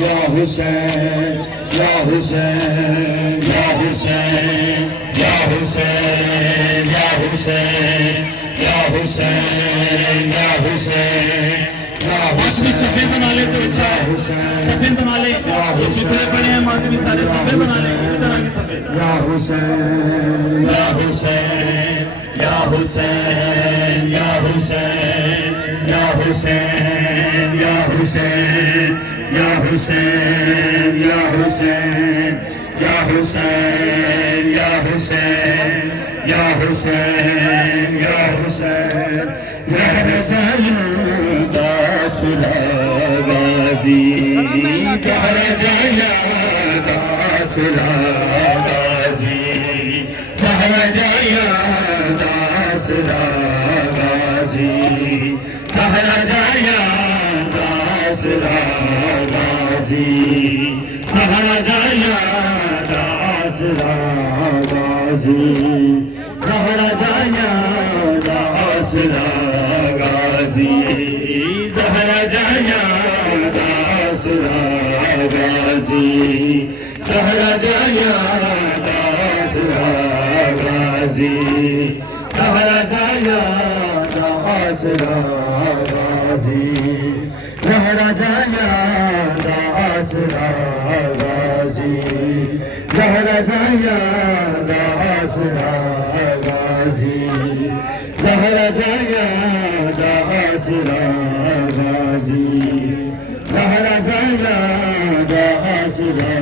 یا حسین یا حسین یا حسین یا حسین یا حسین یا حسین یا حسین ماتمی صفحے بنا لے تو اچھا ہے صفحے بنا لے جتنے پڑے ہیں ماتمی سارے صفحے بنا لے اس طرح کی صفحے یا حسین یا حسین یا حسین یا حسین یا حسین یا حسین یا حسین یا حسین یا حسین یا حسین یا حسین یا حسین زہر سلام داسلا غازی زہر جایا داسلا غازی زہر جایا داسلا غازی زہر جایا داسلا غازی زہر جایا داسلا غازی زہر جایا داسلا غازی زہر جایا داسلا غازی زہر جایا داسلا غازی زہر جایا داسلا غازی زہر جایا داسلا غازی زہر جایا داسلا غازی زہر جایا داسلا غازی زہر جایا داسلا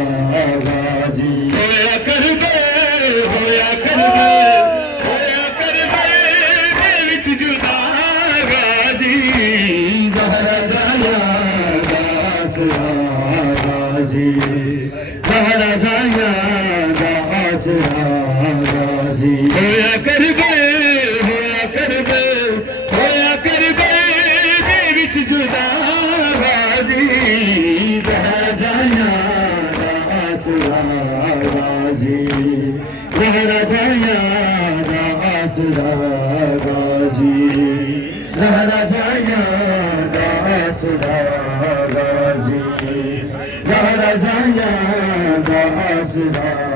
غازی ہویا کربے ہویا کربے ہویا کربے وچ جدا غازی زہر جایا داسلا غازی زہر جایا داسلا غازی ہویا کربے ہویا کربے ہویا کربے وچ جدا غازی زہر جایا داسلا غازی زہر جایا داسلا غازی زہر جایا داسلا غازی زہر جایا داسلا